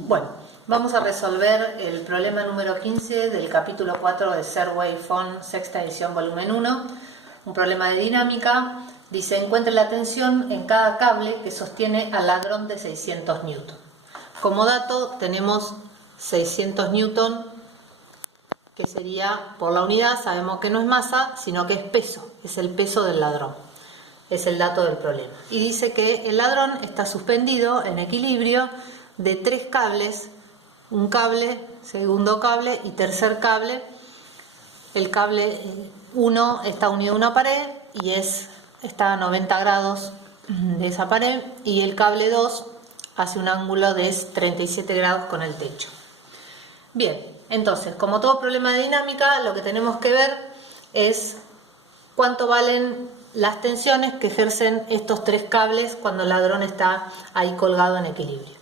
Bueno, vamos a resolver el problema número 15 del capítulo 4 de Serway Font, sexta edición, volumen 1. Un problema de dinámica. Dice, encuentre la tensión en cada cable que sostiene al ladrón de 600 newton. Como dato tenemos 600 newton, que sería, por la unidad, sabemos que no es masa, sino que es peso, es el peso del ladrón. Es el dato del problema. Y dice que el ladrón está suspendido en equilibrio de 3 cables, un cable, segundo cable y tercer cable. El cable 1 está unido a una pared y está a 90 grados de esa pared, y el cable 2 hace un ángulo de 37 grados con el techo. Bien, entonces, como todo problema de dinámica, lo que tenemos que ver es cuánto valen las tensiones que ejercen estos 3 cables cuando el ladrón está ahí colgado en equilibrio.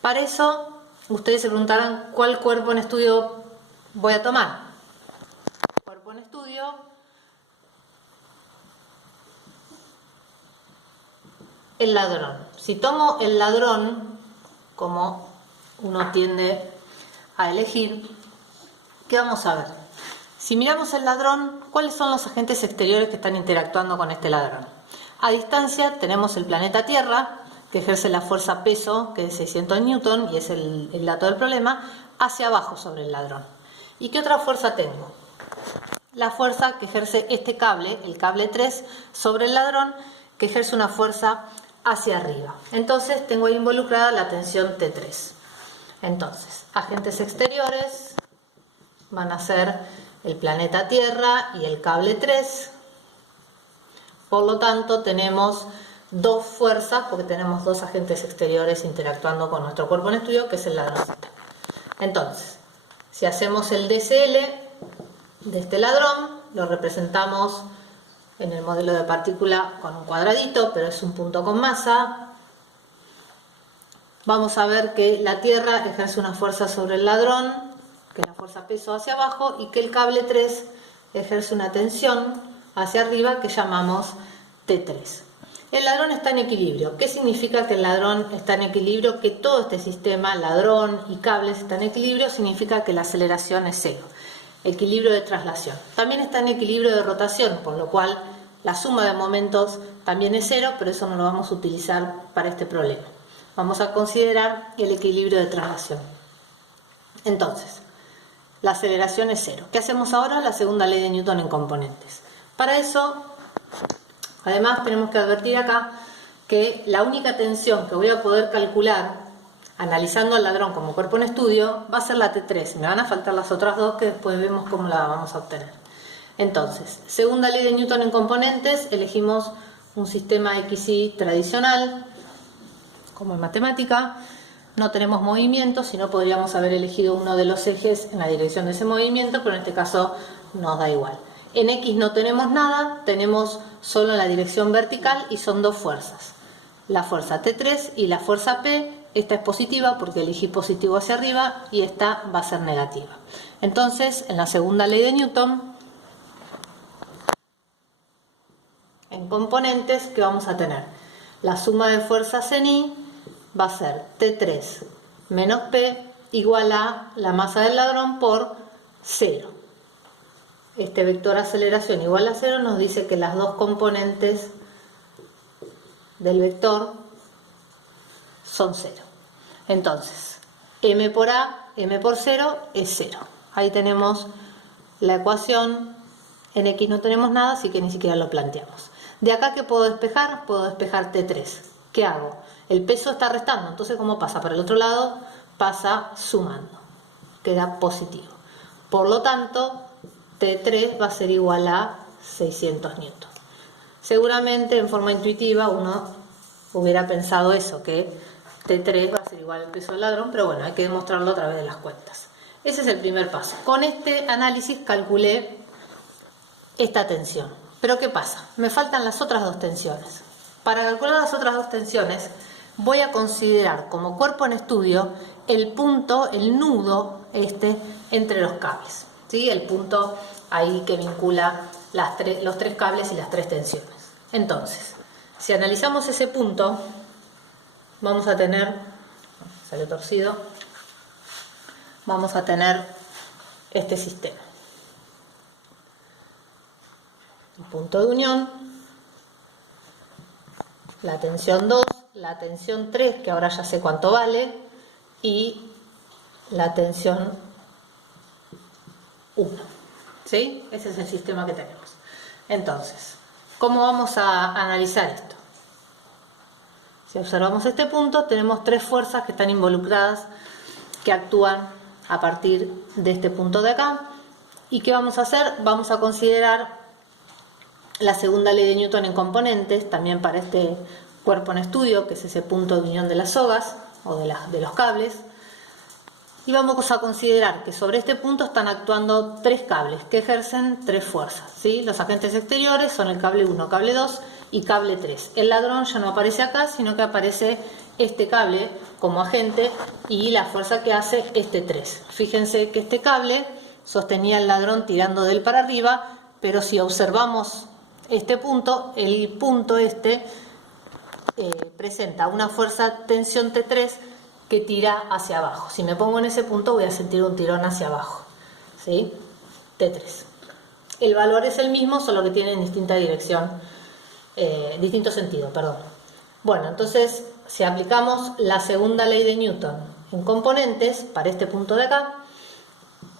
Para eso, ustedes se preguntarán cuál cuerpo en estudio voy a tomar. Cuerpo en estudio el ladrón. Si tomo el ladrón, como uno tiende a elegir, ¿qué vamos a ver? Si miramos el ladrón, ¿cuáles son los agentes exteriores que están interactuando con este ladrón? A distancia tenemos el planeta Tierra, que ejerce la fuerza peso, que es 600 newton, y es el dato del problema, hacia abajo sobre el ladrón. ¿Y qué otra fuerza tengo? La fuerza que ejerce este cable, el cable 3, sobre el ladrón, que ejerce una fuerza hacia arriba. Entonces tengo ahí involucrada la tensión T3. Entonces, agentes exteriores van a ser el planeta Tierra y el cable 3. Por lo tanto, tenemos 2 fuerzas, porque tenemos 2 agentes exteriores interactuando con nuestro cuerpo en estudio, que es el ladroncito. Entonces, si hacemos el DCL de este ladrón, lo representamos en el modelo de partícula con un cuadradito, pero es un punto con masa. Vamos a ver que la Tierra ejerce una fuerza sobre el ladrón, que es la fuerza peso hacia abajo, y que el cable 3 ejerce una tensión hacia arriba que llamamos T3. El ladrón está en equilibrio. ¿Qué significa que el ladrón está en equilibrio? Que todo este sistema, ladrón y cables, está en equilibrio, significa que la aceleración es 0. Equilibrio de traslación. También está en equilibrio de rotación, por lo cual la suma de momentos también es 0, pero eso no lo vamos a utilizar para este problema. Vamos a considerar el equilibrio de traslación. Entonces, la aceleración es 0. ¿Qué hacemos ahora? La segunda ley de Newton en componentes. Para eso, además, tenemos que advertir acá que la única tensión que voy a poder calcular analizando al ladrón como cuerpo en estudio va a ser la T3. Me van a faltar las otras 2 que después vemos cómo la vamos a obtener. Entonces, segunda ley de Newton en componentes, elegimos un sistema XY tradicional, como en matemática. No tenemos movimiento, si no podríamos haber elegido uno de los ejes en la dirección de ese movimiento, pero en este caso nos da igual. En X no tenemos nada, tenemos solo la dirección vertical y son 2 fuerzas. La fuerza T3 y la fuerza P. Esta es positiva porque elegí positivo hacia arriba y esta va a ser negativa. Entonces, en la segunda ley de Newton, en componentes, ¿qué vamos a tener? La suma de fuerzas en I va a ser T3 menos P igual a la masa del ladrón por 0. Este vector aceleración igual a 0 nos dice que las 2 componentes del vector son 0. Entonces, m por a, m por 0 es 0. Ahí tenemos la ecuación. En X no tenemos nada, así que ni siquiera lo planteamos. De acá, ¿qué puedo despejar? Puedo despejar T3. ¿Qué hago? El peso está restando, entonces ¿cómo pasa? Para el otro lado pasa sumando. Queda positivo. Por lo tanto, T3 va a ser igual a 600 newton. Seguramente en forma intuitiva uno hubiera pensado eso, que T3 va a ser igual al peso del ladrón, pero bueno, hay que demostrarlo a través de las cuentas. Ese es el primer paso. Con este análisis calculé esta tensión. Pero ¿qué pasa? Me faltan las otras 2 tensiones. Para calcular las otras 2 tensiones, voy a considerar como cuerpo en estudio el punto, el nudo entre los cables. ¿Sí? El punto ahí que vincula los 3 cables y las 3 tensiones. Entonces, si analizamos ese punto, vamos a tener sale torcido, vamos a tener este sistema. El punto de unión, la tensión 2, la tensión 3, que ahora ya sé cuánto vale, y la tensión 1. ¿Sí? Ese es el sistema que tenemos. Entonces, ¿cómo vamos a analizar esto? Si observamos este punto, tenemos 3 fuerzas que están involucradas, que actúan a partir de este punto de acá. ¿Y qué vamos a hacer? Vamos a considerar la segunda ley de Newton en componentes, también para este cuerpo en estudio, que es ese punto de unión de las sogas o de los cables. Y vamos a considerar que sobre este punto están actuando 3 cables que ejercen 3 fuerzas, ¿sí? Los agentes exteriores son el cable 1, cable 2 y cable 3. El ladrón ya no aparece acá, sino que aparece este cable como agente y la fuerza que hace este 3. Fíjense que este cable sostenía el ladrón tirando de él para arriba, pero si observamos este punto, el punto este presenta una fuerza tensión T3 que tira hacia abajo. Si me pongo en ese punto voy a sentir un tirón hacia abajo, ¿sí? T3. El valor es el mismo, solo que tiene en distinta dirección, distinto sentido, perdón. Bueno, entonces si aplicamos la segunda ley de Newton en componentes para este punto de acá,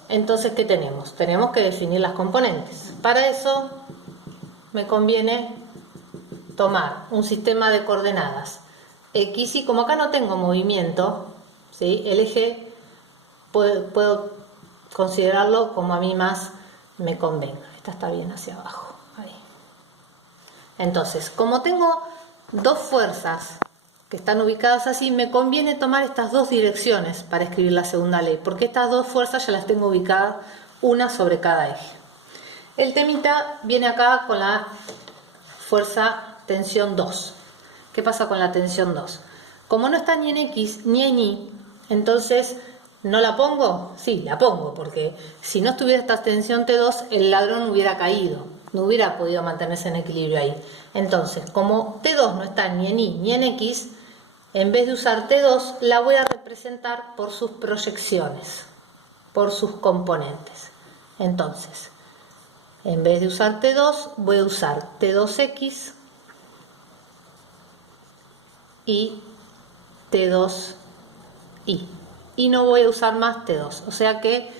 entonces ¿qué tenemos? Tenemos que definir las componentes. Para eso me conviene tomar un sistema de coordenadas X, y como acá no tengo movimiento, ¿sí? El eje puedo considerarlo como a mí más me convenga. Esta está bien hacia abajo, ahí. Entonces, como tengo 2 fuerzas que están ubicadas así, me conviene tomar estas 2 direcciones para escribir la segunda ley, porque estas 2 fuerzas ya las tengo ubicadas una sobre cada eje. El temita viene acá con la fuerza tensión 2. ¿Qué pasa con la tensión 2? Como no está ni en X ni en Y, entonces ¿no la pongo? Sí, la pongo, porque si no estuviera esta tensión T2, el ladrón hubiera caído, no hubiera podido mantenerse en equilibrio ahí. Entonces, como T2 no está ni en Y ni en X, en vez de usar T2, la voy a representar por sus proyecciones, por sus componentes. Entonces, en vez de usar T2, voy a usar T2X y T2Y. Y no voy a usar más T2. O sea que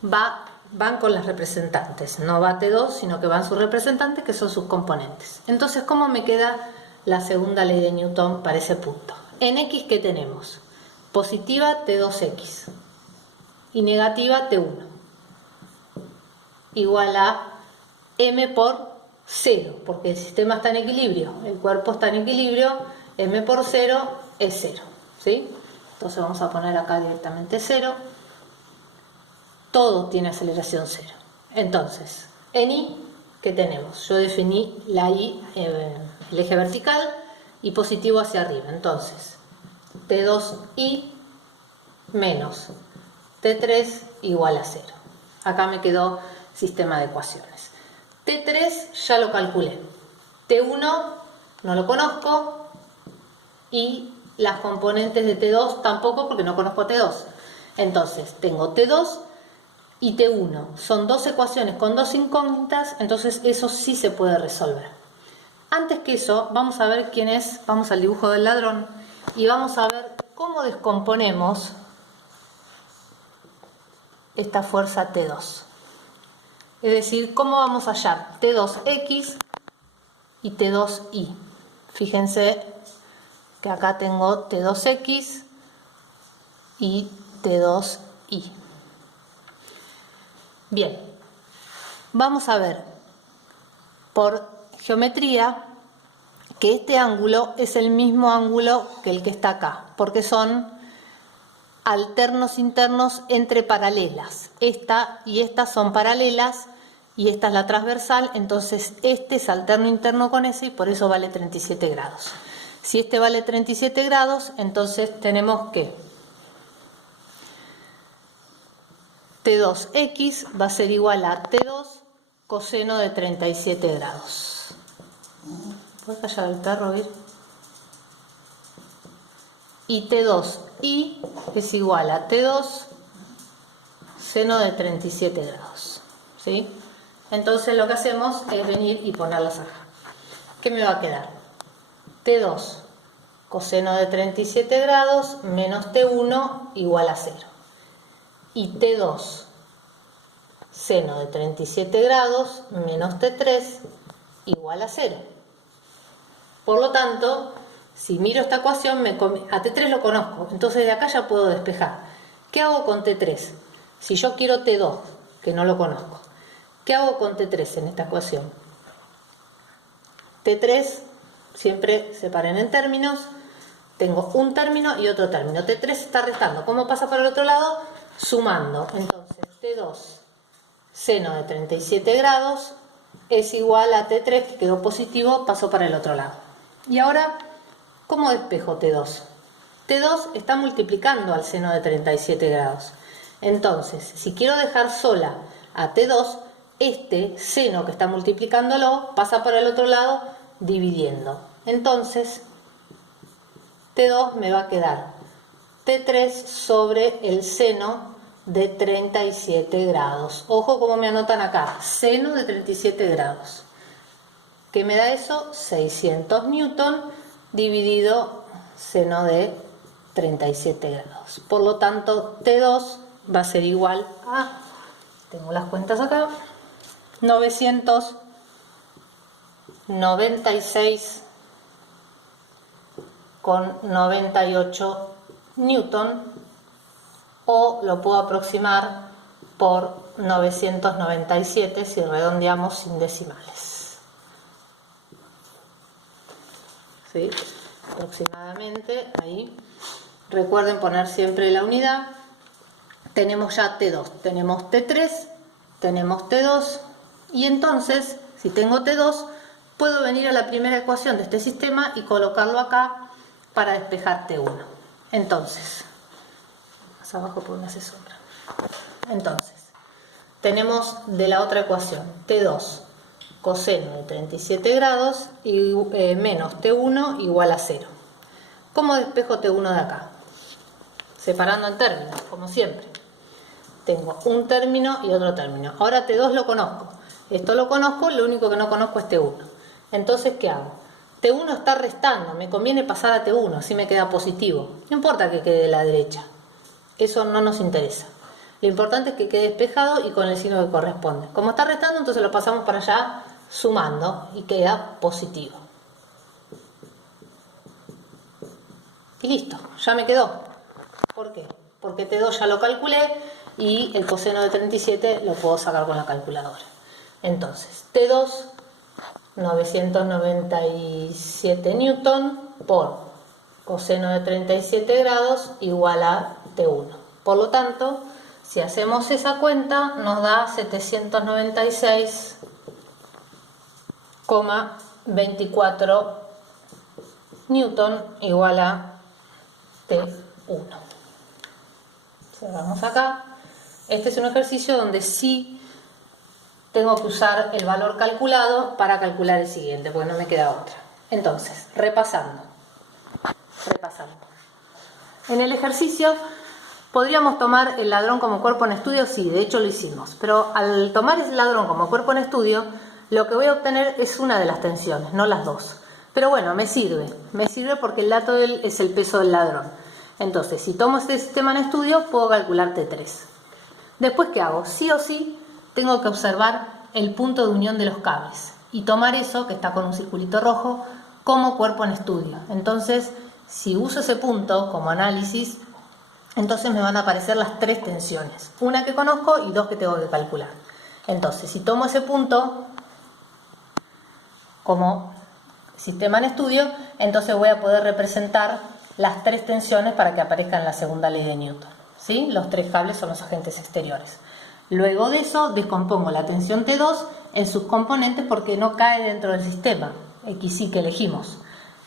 van con las representantes. No va T2, sino que van sus representantes, que son sus componentes. Entonces, ¿cómo me queda la segunda ley de Newton para ese punto? En X, ¿qué tenemos? Positiva T2X y negativa T1. Igual a M por 0, porque el sistema está en equilibrio, el cuerpo está en equilibrio, M por 0 es 0, ¿sí? Entonces vamos a poner acá directamente 0. Todo tiene aceleración 0. Entonces, en Y, ¿qué tenemos? Yo definí la Y, el eje vertical, y positivo hacia arriba. Entonces, T2Y menos T3 igual a 0. Acá me quedó sistema de ecuaciones. T3 ya lo calculé. T1 no lo conozco. Y las componentes de T2 tampoco, porque no conozco T2. Entonces, tengo T2 y T1. Son 2 ecuaciones con 2 incógnitas, entonces eso sí se puede resolver. Antes que eso, vamos a ver quién es, vamos al dibujo del ladrón, y vamos a ver cómo descomponemos esta fuerza T2. Es decir, cómo vamos a hallar T2X y T2Y. Fíjense que acá tengo T2X y T2Y. Bien, vamos a ver por geometría que este ángulo es el mismo ángulo que el que está acá, porque son alternos internos entre paralelas. Esta y esta son paralelas y esta es la transversal, entonces este es alterno interno con ese y por eso vale 37 grados. Si este vale 37 grados, entonces tenemos que T2X va a ser igual a T2 coseno de 37 grados. ¿Puedes callar el perro, Ir? y T2i es igual a T2 seno de 37 grados. ¿Sí? Entonces lo que hacemos es venir y ponerlas acá. ¿Qué me va a quedar? T2 coseno de 37 grados menos T1 igual a 0. Y T2 seno de 37 grados menos T3 igual a 0. Por lo tanto, si miro esta ecuación, a T3 lo conozco, entonces de acá ya puedo despejar. ¿Qué hago con T3? Si yo quiero T2, que no lo conozco, ¿qué hago con T3 en esta ecuación? T3, siempre separen en términos, tengo un término y otro término. T3 está restando. ¿Cómo pasa para el otro lado? Sumando. Entonces, T2 seno de 37 grados es igual a T3, que quedó positivo, pasó para el otro lado. Y ahora, ¿cómo despejo T2? T2 está multiplicando al seno de 37 grados. Entonces, si quiero dejar sola a T2, este seno que está multiplicándolo pasa para el otro lado dividiendo. Entonces, T2 me va a quedar T3 sobre el seno de 37 grados. Ojo como me anotan acá, seno de 37 grados. ¿Qué me da eso? 600 newton dividido seno de 37 grados. Por lo tanto, T2 va a ser igual a, tengo las cuentas acá, 996,98 newton, o lo puedo aproximar por 997 si redondeamos sin decimales. ¿Sí? Aproximadamente ahí. Recuerden poner siempre la unidad. Tenemos ya T2, tenemos T3, tenemos T2, y entonces, si tengo T2, puedo venir a la primera ecuación de este sistema y colocarlo acá para despejar T1. Entonces, más abajo por una se sombra. Entonces, tenemos de la otra ecuación T2 coseno de 37 grados y menos T1 igual a 0. ¿Cómo despejo T1 de acá? Separando en términos, como siempre. Tengo un término y otro término. Ahora T2 lo conozco. Esto lo conozco, lo único que no conozco es T1. Entonces, ¿qué hago? T1 está restando, me conviene pasar a T1, así me queda positivo. No importa que quede de la derecha. Eso no nos interesa. Lo importante es que quede despejado y con el signo que corresponde. Como está restando, entonces lo pasamos para allá sumando y queda positivo. Y listo, ya me quedó. ¿Por qué? Porque T2 ya lo calculé y el coseno de 37 lo puedo sacar con la calculadora. Entonces, T2, 997 newton por coseno de 37 grados igual a T1. Por lo tanto, si hacemos esa cuenta, nos da 796,24 newton igual a T1. Cerramos acá. Este es un ejercicio donde sí tengo que usar el valor calculado para calcular el siguiente, porque no me queda otra. Entonces, repasando. En el ejercicio podríamos tomar el ladrón como cuerpo en estudio, sí, de hecho lo hicimos, pero al tomar el ladrón como cuerpo en estudio, lo que voy a obtener es una de las tensiones, no las dos. Pero bueno, me sirve porque el dato es el peso del ladrón. Entonces, si tomo este sistema en estudio, puedo calcular T3. Después, ¿qué hago? Sí o sí, tengo que observar el punto de unión de los cables y tomar eso, que está con un circulito rojo, como cuerpo en estudio. Entonces, si uso ese punto como análisis, entonces me van a aparecer las tres tensiones. Una que conozco y dos que tengo que calcular. Entonces, si tomo ese punto como sistema en estudio, entonces voy a poder representar las tres tensiones para que aparezcan en la segunda ley de Newton. ¿Sí? Los tres cables son los agentes exteriores. Luego de eso, descompongo la tensión T2 en sus componentes porque no cae dentro del sistema XY que elegimos.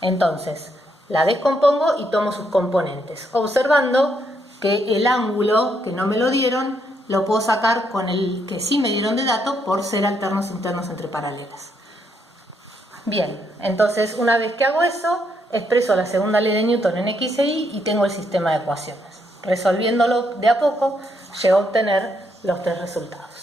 Entonces, la descompongo y tomo sus componentes, observando que el ángulo que no me lo dieron lo puedo sacar con el que sí me dieron de dato por ser alternos internos entre paralelas. Bien, entonces una vez que hago eso, expreso la segunda ley de Newton en X e Y y tengo el sistema de ecuaciones. Resolviéndolo de a poco, llego a obtener los tres resultados.